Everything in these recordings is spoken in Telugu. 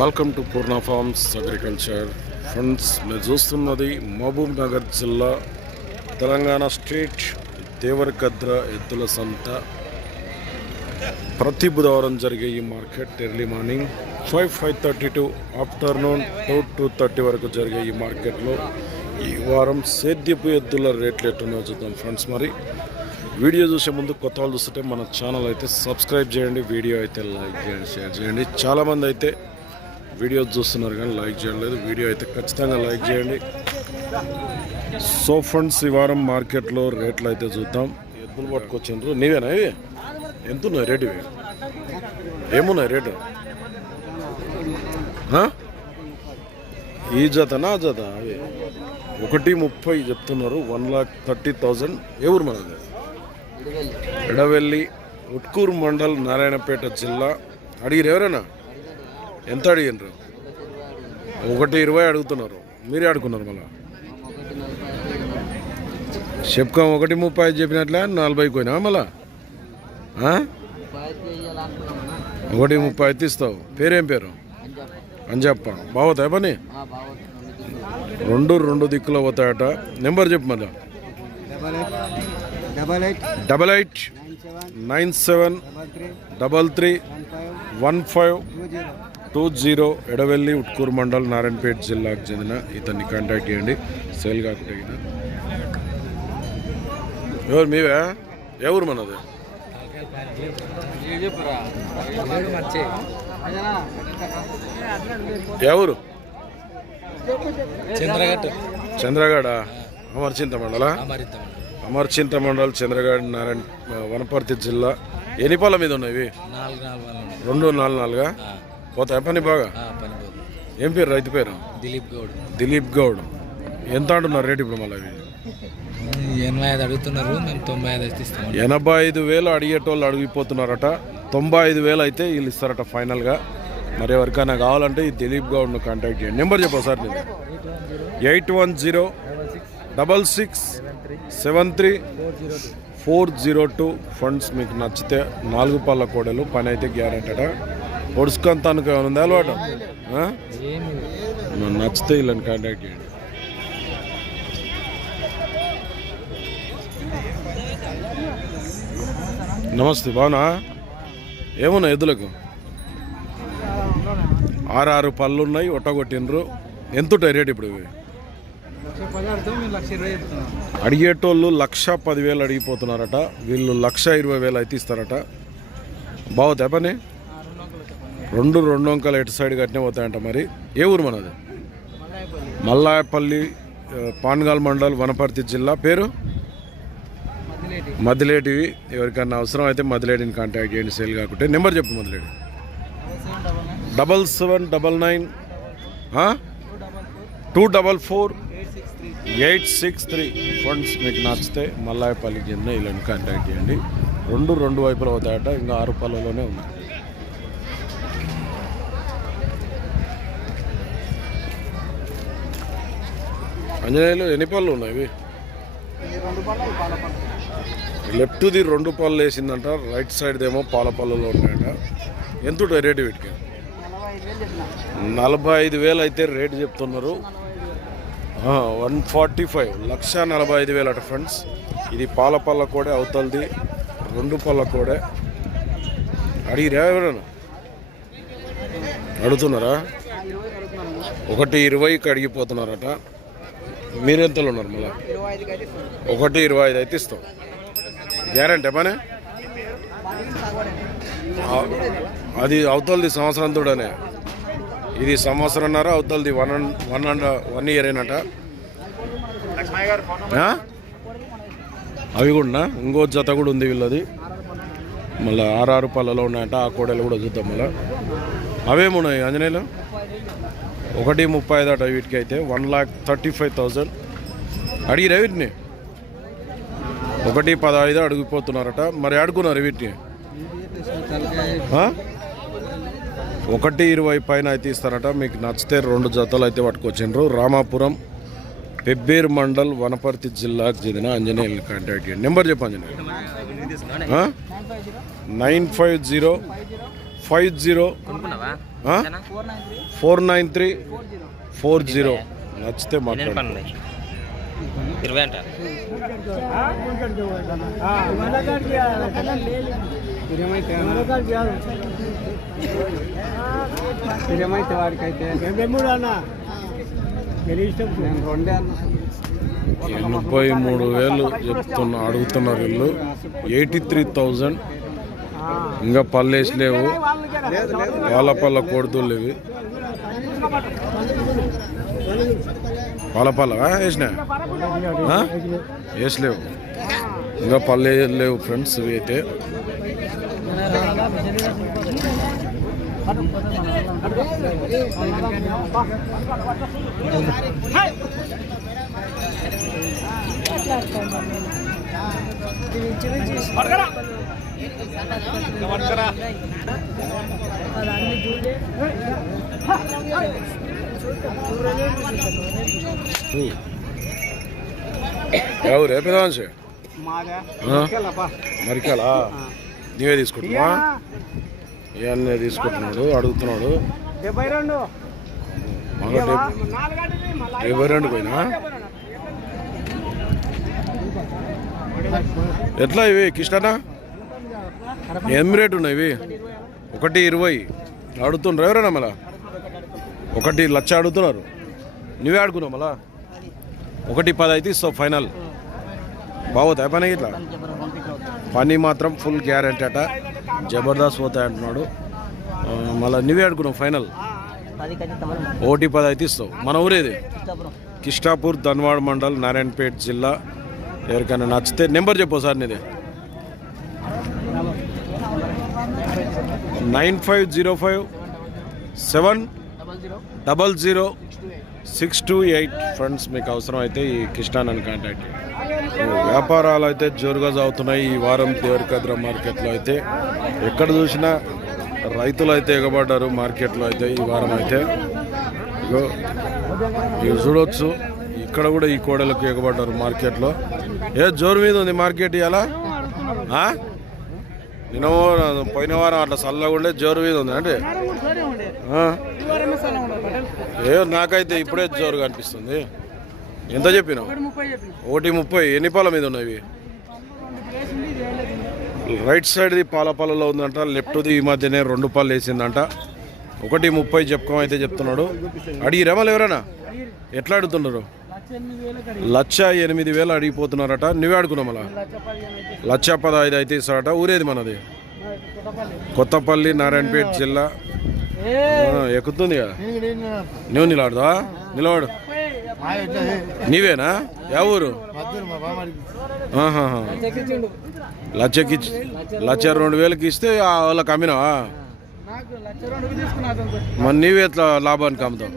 Welcome to Purna farms agriculture friends మీరు చూస్తున్నది మహబూబ్ నగర్ జిల్లా తెలంగాణ స్టేట్ దేవరకద్ర ఎద్దుల సంత. ప్రతి బుధవారం జరిగే ఈ market early morning five five thirty to afternoon two two thirty వరకు జరిగే ఈ మార్కెట్లో ఈ వారం సేద్యపు ఎద్దుల రేట్లు ఎట్టున్నాయో చూద్దాం ఫ్రెండ్స్ మరి. వీడియో చూసే ముందు కొత్త వాళ్ళు చూస్తుంటే మన ఛానల్ అయితే సబ్స్క్రైబ్ చేయండి వీడియో అయితే లైక్ చేయండి షేర్ చేయండి. చాలామంది అయితే వీడియో చూస్తున్నారు కానీ లైక్ చేయలేదు వీడియో అయితే ఖచ్చితంగా లైక్ చేయండి. సో ఫ్రెండ్స్ ఈ వారం మార్కెట్లో రేట్లు అయితే చూద్దాం. ఎద్దులు పట్టుకొచ్చిండ్రు. నీవేనా ఇవి? ఎంత ఉన్నాయి రేటు ఇవి? ఏమున్నాయి రేటు? ఈ జతనా ఆ జత? అవి. ఒకటి ముప్పై చెప్తున్నారు. One lakh thirty thousand. ఎవరు మనది? ఎడవెల్లి ఉట్కూరు మండల్ నారాయణపేట జిల్లా. అడిగిరు ఎవరైనా? ఎంత అడిగినారు ఒకటి ఇరవై అడుగుతున్నారు. మీరే అడుగుతున్నారు మళ్ళా? చెప్కా ఒకటి ముప్పై ఐదు చెప్పినట్లే నలభై పోయినా మళ్ళా? ఒకటి ముప్పై ఐదు ఇస్తావు పేరేం పేరు? అంజప్ప. బాగుతాయి పని? రెండు రెండు దిక్కులో పోతాయట. నెంబర్ చెప్పు మళ్ళా. Double eight double eight nine seven double three one five two zero Edavelli Utkur mandal Narayanpet జిల్లాకు చెందిన ఇతన్ని కాంటాక్ట్ చేయండి. సేల్ కాకుండా. ఎవరు మీవే? ఎవరు మనది? ఎవరు చంద్రగట్టు చంద్రగడ అమర్చింత మండల? అమర్చింత మండల్. చంద్రగఢ నారాయణ వనపర్తి జిల్లా. ఎన్ని పాల మీద ఉన్నాయి. రెండు నాలుగు నాలుగా? ఆ, పోతాయి పని బాగా? పని ఏం పేరు రైతు పేరు? దిలీప్ గౌడ్. దిలీప్ గౌడ్. ఎంత అంటున్నారు రేట్ ఇప్పుడు మళ్ళీ అవి? ఎనభై ఐదు అడుగుతున్నారు మేము తొంభై ఐదు అయితే ఇస్తాం ఎనభై ఐదు వేలు అడిగేటోళ్ళు అడిగిపోతున్నారట. తొంభై ఐదు వేలు అయితే వీళ్ళు ఇస్తారట ఫైనల్గా. మరి ఎవరికైనా కావాలంటే ఈ దిలీప్ గౌడ్ను కాంటాక్ట్ చేయండి. నెంబర్ చెప్పు సార్ నేను. Eight one zero double six seven three four zero two. Friends మీకు నచ్చితే నాలుగు పళ్ళ కోడలు పని అయితే గ్యారెంటట పొడుచుకంతానికి ఏమైనా ఉందా అలవాటు? నచ్చితే వీళ్ళని కాంటాక్ట్ చేయండి. నమస్తే బాగునా ఏమున్నా ఎద్దులకు? ఆరు ఆరు పళ్ళు ఉన్నాయి ఒట్టగొట్టినరు ఎంత ఉంటాయి రేట్ ఇప్పుడు ఇవి? అడిగేటోళ్ళు లక్ష పదివేలు అడిగిపోతున్నారట వీళ్ళు లక్ష ఇరవై వేలు అయితే ఇస్తారట. బాగుతాయి పని? రెండు రెండు అంకలు ఎటు సైడ్ కట్టినే పోతాయంట మరి. ఏ ఊరు మనది? మల్లాయపల్లి పాన్గాల్ మండల్ వనపర్తి జిల్లా. పేరు? మదిలేటివి. ఎవరికన్నా అవసరం అయితే మదిలేటిని కాంటాక్ట్ చేయండి. సేల్ కాకుంటే. నెంబర్ చెప్పు Madileti. Double seven double nine. Two double four. Eight six three. Friends మీకు నచ్చితే మల్లాయపల్లి చెందిన వీళ్ళని కాంటాక్ట్ చేయండి. రెండు రెండు వైపులు అవుతాయట ఇంకా ఆరు పళ్ళలోనే ఉన్నాయి. ఆంజనేయులు ఎన్ని పళ్ళు ఉన్నాయి ఇవి? లెఫ్ట్ది రెండు పళ్ళు వేసిందంట రైట్ సైడ్ ఏమో పాల పళ్ళలో ఉన్నాయట. ఎంత రేటు వీటికి? నలభై ఐదు వేలు అయితే రేటు చెప్తున్నారు. వన్ ఫార్టీ ఫైవ్ లక్ష నలభై ఐదు వేలు అట ఫ్రెండ్స్. ఇది పాల పళ్ళ కూడా అవుతుంది రెండు పళ్ళ కూడా. అడిగిరా ఎవరైనా? అడుగుతున్నారా? ఒకటి ఇరవైకి అడిగిపోతున్నారట. మీరు ఎంతలో ఉన్నారు మళ్ళీ? ఒకటి ఇరవై ఐదు అయితే ఇస్తాం. గ్యారంటీ పనే అది అవతలది సంవత్సరం తోడనే. ఇది సంవత్సరంన్నర అవతలది one and one and one year అయినట. అవి కూడా ఇంకో జత కూడా ఉంది వీళ్ళది. మళ్ళీ ఆరారు పళ్ళలో ఉన్నాయట ఆ కోడలు కూడా చూద్దాం మళ్ళీ. అవేమున్నాయి ఆంజనేయులు? ఒకటి ముప్పై ఐదు అట వీటికి అయితే one lakh thirty five thousand. అడిగిరా వీటిని. ఒకటి పదహైదు అడిగిపోతున్నారట. మరి ఆడుకున్నారు వీటిని? ఒకటి ఇరవై పైన అయితే ఇస్తారట. మీకు నచ్చితే రెండు జతలు అయితే పట్టుకొచ్చిండ్రు. రామాపురం పెబ్బేరు మండల్ వనపర్తి జిల్లాకు చెందిన ఆంజనేయులు కాంటాక్ట్ చేయండి నెంబర్ చెప్పు Anjaneyulu. Nine five zero five zero. Four nine three. Four zero. నచ్చితే మాట్లాడండి ఇరవై అంట స్థిరమైతే వాడికైతే ఎనభై మూడు వేలు చెప్తున్నా అడుగుతున్నారు వీళ్ళు. ఎయిటీ త్రీ థౌజండ్ ఇంకా పల్లేసి లేవు పాల పళ్ళ కోడుతులు ఇవి పాల పళ్ళ వేసిన? వేసలేవు. ఇంకా పళ్ళు లేవు ఫ్రెండ్స్ ఇవి అయితే. ఎవరు వెళ్ళప్పా. మరికాలా? నీవే తీసుకుంటున్నా ఇవన్నీ తీసుకుంటున్నాడు? అడుగుతున్నాడు? డెబ్బై రెండు. డెబ్బై రెండు పోయినా? ఎట్లా ఇవి కిష్టనా ఏం రేట్ ఉన్నాయి ఇవి? ఒకటి ఇరవై. అడుగుతుండ్రు ఎవరైనా మళ్ళా? ఒకటి లక్ష అడుగుతున్నారు నువ్వే ఆడుకున్నావు మళ్ళా? ఒకటి పది అయితే ఇస్తావు ఫైనల్. బాగోతాయి పని ఇట్లా? పని మాత్రం ఫుల్ గ్యారంటీ అట. జబర్దస్త్ పోతాయి అంటున్నాడు. మళ్ళా నువ్వే ఆడుకున్నావు ఫైనల్. ఒకటి పది అయితే ఇస్తావు. మన ఊరేది? కిష్టాపూర్ ధన్వాడ్ మండల్ నారాయణపేట్ జిల్లా. ఎవరికైనా నచ్చితే నెంబర్ చెప్పు సార్ నీది. Nine five zero five seven double zero six two eight. Friends మీకు అవసరం అయితే ఈ కృష్ణానని కాంటాక్ట్ వ్యాపారాలు అయితే జోరుగా సాగుతున్నాయి. ఈ వారం దేవరికద్ర మార్కెట్లో అయితే ఎక్కడ చూసినా రైతులు అయితే ఎగబడ్డారు. మార్కెట్లో అయితే ఈ వారం అయితే. ఇగో ఇవి చూడొచ్చు. ఇక్కడ కూడా ఈ కోడలకు ఎగబడ్డారు మార్కెట్లో. ఏ జోరు మీద ఉంది మార్కెట్ ఇలా ఆ? నిన్న పోయిన వారం అట్లా చల్లగా ఉండే జోరు మీద ఉంది అంటే? ఏ నాకైతే ఇప్పుడే జోరుగా అనిపిస్తుంది ఎంత చెప్పినావు? ఒకటి ముప్పై. ఎన్ని పాల మీద ఉన్నాయి రైట్ సైడ్ది పాల పాలలో ఉందంట లెఫ్ట్ది ఈ మధ్యనే రెండు పాలు వేసిందంట. ఒకటి ముప్పై చెప్పుకోమైతే చెప్తున్నాడు. అడిగిరా మళ్ళీ ఎవరైనా? ఎట్లా అడుగుతున్నారు? లక్ష ఎనిమిది వేలు అడిగిపోతున్నారట. నువ్వే అడుగున్నావు అలా లక్ష పదహైదు అయితే ఇస్తారట ఊరేది మనది? కొత్తపల్లి నారాయణపేట జిల్లా. ఎక్కుతుంది కదా. నువ్వు నిలబడదా? నిలబడు. నీవేనా? యా ఊరు? ఆహాహా. లక్షకి లక్ష రెండు వేలకి ఇస్తే ఆ వాళ్ళకి అమ్మినావా? మరి నీవే ఎట్లా లాభానికి అమ్ముతావు?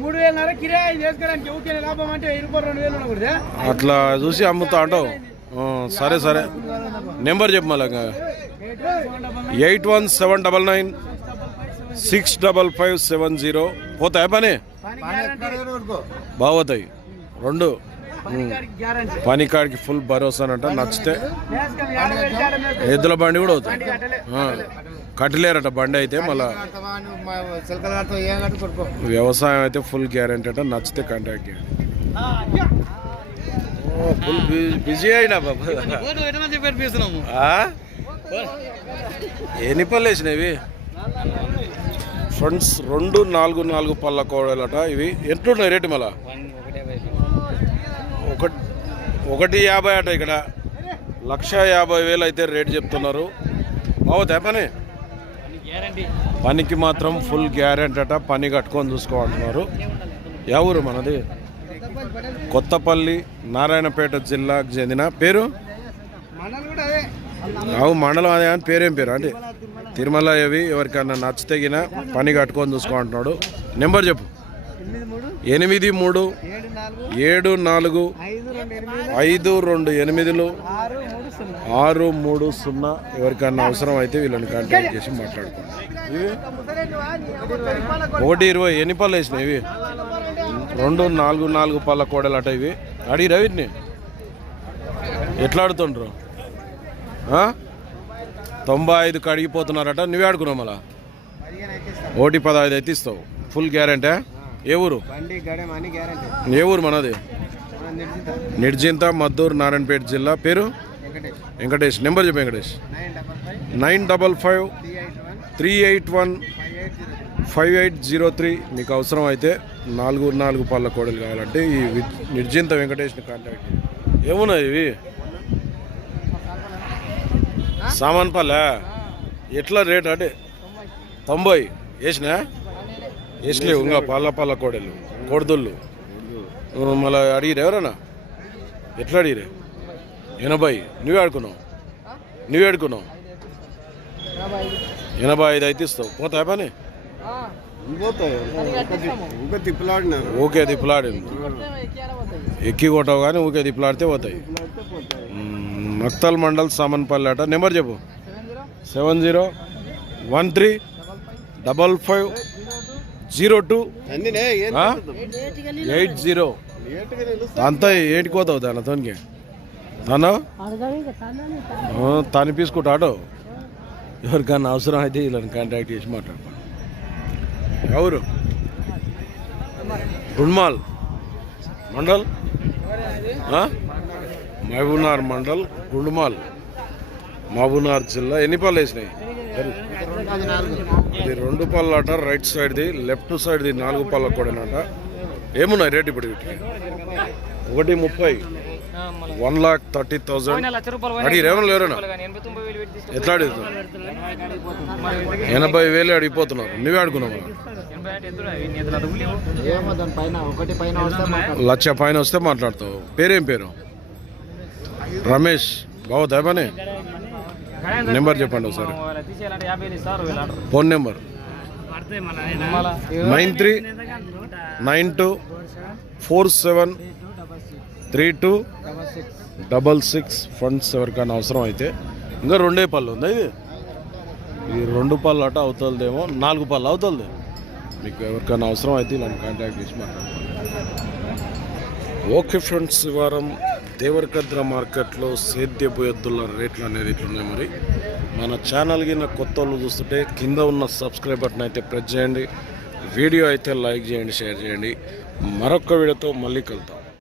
మూడు వేలన్నర కిరాయి చేసుకోవడానికి ఊకే లాభం అంటే రెండు వేలు ఉండకూడదా? అట్లా చూసి అమ్ముతా అంటావు. సరే సరే. నెంబర్ చెప్పు మళ్ళా ఇంకా. Eight one seven double nine six double five seven zero. పోతాయా పని? బాగోతాయి. రెండు. పని కాడికి ఫుల్ భరోసానంట నచ్చితే. ఎద్దుల బండి కూడా అవుతుంది ఆ, కట్టలేరట బండి అయితే మళ్ళా. వ్యవసాయం అయితే ఫుల్ గ్యారంటీ అట నచ్చితే కాంటాక్ట్ ఫుల్ బిజీ అయినా బాబు? ఎన్ని పళ్ళు వేసినవి ఫ్రెండ్స్ రెండు నాలుగు నాలుగు పళ్ళ కోడలట ఇవి. ఎట్లున్నాయి రేటు మళ్ళా? ఒకటి ఒకటి యాభై అట ఇక్కడ. లక్ష యాభై వేలు అయితే రేటు చెప్తున్నారు. అవుతా పని పనికి మాత్రం ఫుల్ గ్యారెంటీ అట పని కట్టుకొని చూసుకోమంటున్నారు. ఎవరు మనది? కొత్తపల్లి నారాయణపేట జిల్లాకు చెందిన పేరు? అవు మండలం అదే అని పేరేం పేరు అంటే? తిరుమల అవి ఎవరికన్నా నచ్చతగిన పని కట్టుకొని చూసుకోమంటున్నాడు. నెంబర్ చెప్పు. ఎనిమిది మూడు ఏడు నాలుగు ఐదు రెండు ఐదు రెండు ఎనిమిదిలు ఆరు మూడు సున్నా ఎవరికన్నా అవసరం అయితే వీళ్ళని కాంటాక్ట్ చేసి మాట్లాడుకోండి ఒకటి ఇరవై ఎన్ని పళ్ళు వేసినాయి ఇవి? రెండు నాలుగు నాలుగు పళ్ళ కోడలు అట ఇవి. అడిగిరా వీటిని? ఎట్లా ఆడుతుండ్రు? ఆ? తొంభై ఐదుకి అడిగిపోతున్నారట నువ్వే ఆడుకున్నావు మళ్ళా? ఒకటి పదహైదు అయితే ఇస్తావు. ఫుల్ గ్యారంటీ ఏ ఊరు? ఏ ఊరు మనది? నిర్జింత మద్దూరు నారాయణపేట జిల్లా. పేరు? వెంకటేష్. నెంబర్ చెప్పు Venkatesh. Nine double five three eight one five eight zero three. మీకు అవసరం అయితే నాలుగు నాలుగు పళ్ళ కోడలు కావాలంటే ఈ నిర్జింత వెంకటేష్ని కాంటాక్ట్ ఏమున్నాయి ఇవి? సామాన్ పల్లె ఎట్లా రేట్ అంటే? తొంభై. వేసినా? వేసలేవు ఇంకా పళ్ళ పళ్ళ కోడలు కోడదుళ్ళు మళ్ళీ అడిగిరు ఎవరన్నా? ఎట్లా అడిగిరే? ఎనభై. నువ్వే ఆడుకున్నావు నువ్వే ఆడుకున్నావు ఎనభై ఐదు అయితే ఇస్తావు. పోతాయి పని? ఊకే దిప్పులాడింది ఎక్కి కొట్టవు కానీ ఊకే దిప్పులాడితే పోతాయి. మ్మ్, మక్తల్ మండల్ సామన్పల్లి అట. నెంబర్ చెప్పు. Seven zero one three double five zero two. Eight zero. అంతా ఏంటి కోతావు దాని తను తను పీసుకుంటాడు ఎవరికన్నా అవసరం అయితే వీళ్ళని కాంటాక్ట్ చేసి మాట్లాడతాను ఎవరు? గుండ్మాల్ మండల్? ఆ? మహబూబ్నగర్ మండల్ గుండుమాల్ మహబూబ్నగర్ జిల్లా ఎన్ని పళ్ళు వేసినాయి? ఇది రెండు పళ్ళు అట రైట్ సైడ్ది లెఫ్ట్ సైడ్ది నాలుగు పళ్ళ కూడానట. ఏమున్నాయి రేట్ ఇప్పుడు ఒకటి ముప్పై. వన్ లాక్ థర్టీ థౌజండ్ అడిగి రేవన్ లేరనా ఎట్లా ఎనభై వేలు అడిగిపోతున్నారు. నువ్వే అడుగున్నావు లక్ష పైన వస్తే మాట్లాడతావు. పేరేం పేరు? రమేష్. బాబు దయమని నెంబర్ చెప్పండి ఒకసారి. Phone number. Nine three nine two four seven three two double six friends ఎవరికైనా అవసరం అయితే ఇంకా రెండే పళ్ళు ఉందా ఇది? ఈ రెండు పళ్ళు అట అవుతుందేమో నాలుగు పళ్ళు అవుతుంది మీకు ఎవరికైనా అవసరం అయితే ఇలా కాంటాక్ట్ చేసి ఓకే ఫ్రెండ్స్ ఈ వారం దేవరకద్ర మార్కెట్లో సేద్యపు ఎద్దుల రేట్లు అనేది ఇట్లున్నాయి మరి? మన ఛానల్ నా కొత్త వాళ్ళు చూస్తుంటే కింద ఉన్న సబ్స్క్రైబ్ బటన్ అయితే ప్రెస్ చేయండి. వీడియో అయితే లైక్ చేయండి షేర్ చేయండి. మరొక వీడియోతో మళ్ళీ కలుద్దాం.